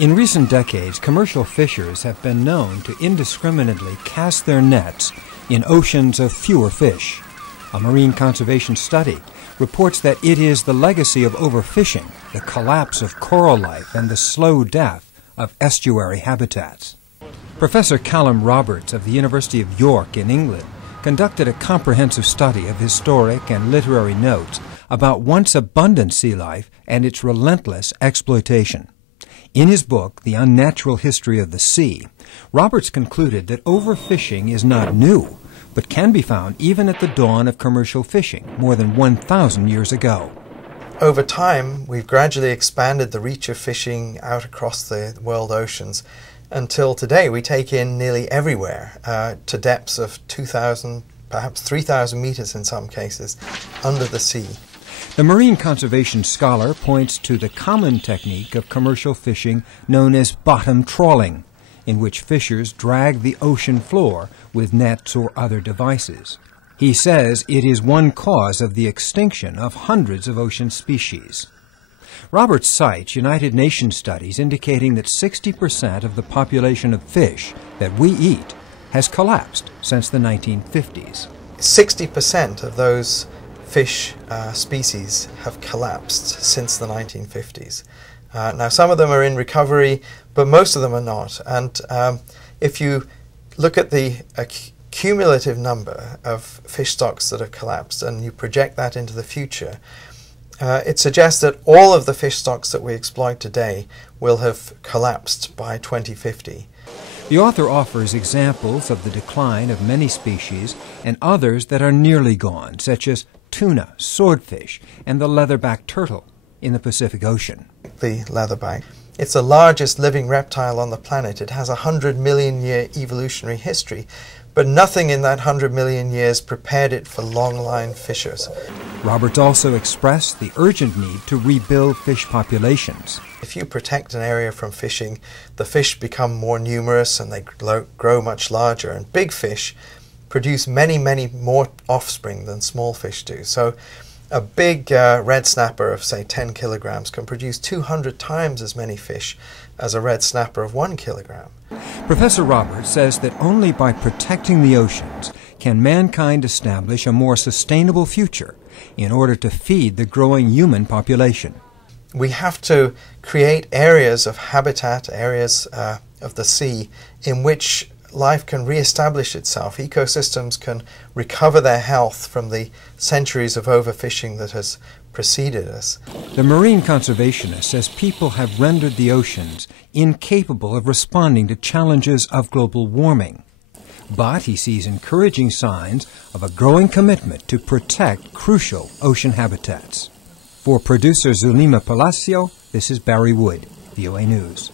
In recent decades, commercial fishers have been known to indiscriminately cast their nets in oceans of fewer fish. A marine conservation study reports that it is the legacy of overfishing, the collapse of coral life, and the slow death of estuary habitats. Professor Callum Roberts of the University of York in England conducted a comprehensive study of historic and literary notes about once abundant sea life and its relentless exploitation. In his book, The Unnatural History of the Sea, Roberts concluded that overfishing is not new, but can be found even at the dawn of commercial fishing more than 1,000 years ago. Over time, we've gradually expanded the reach of fishing out across the world oceans until today we take in nearly everywhere to depths of 2,000, perhaps 3,000 meters in some cases, under the sea. The marine conservation scholar points to the common technique of commercial fishing known as bottom trawling, in which fishers drag the ocean floor with nets or other devices. He says it is one cause of the extinction of hundreds of ocean species. Roberts cites United Nations studies indicating that 60% of the population of fish that we eat has collapsed since the 1950s. 60% of those fish species have collapsed since the 1950s. Now, some of them are in recovery, but most of them are not. And if you look at the cumulative number of fish stocks that have collapsed and you project that into the future, it suggests that all of the fish stocks that we exploit today will have collapsed by 2050. The author offers examples of the decline of many species and others that are nearly gone, such as tuna, swordfish, and the leatherback turtle in the Pacific Ocean. The leatherback. It's the largest living reptile on the planet. It has a 100 million year evolutionary history, but nothing in that 100 million years prepared it for long-line fishers. Roberts also expressed the urgent need to rebuild fish populations. If you protect an area from fishing, the fish become more numerous and they grow much larger, and big fish produce many, many more offspring than small fish do. So a big red snapper of, say, 10 kilograms can produce 200 times as many fish as a red snapper of 1 kilogram. Professor Roberts says that only by protecting the oceans can mankind establish a more sustainable future in order to feed the growing human population. We have to create areas of habitat, areas of the sea in which life can re-establish itself. Ecosystems can recover their health from the centuries of overfishing that has preceded us. The marine conservationist says people have rendered the oceans incapable of responding to challenges of global warming. But he sees encouraging signs of a growing commitment to protect crucial ocean habitats. For producer Zulima Palacio, this is Barry Wood, VOA News.